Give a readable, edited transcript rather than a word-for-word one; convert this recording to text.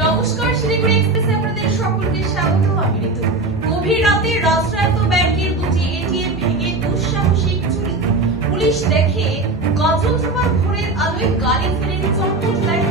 নমস্কার, শিলিগুড়ি এক্সপ্রেসে আপনাদের সকলকে স্বাগত। আমি ঋতু। গভীর রাতে রাষ্ট্রায়ত্ত ব্যাংকের দুটি এটিএম ভেঙে দুঃসাহসিক চুরি। পুলিশ দেখে গজল ছোপার ভোরের আলোয় গাড়ি ফেলে চম্পট দেয়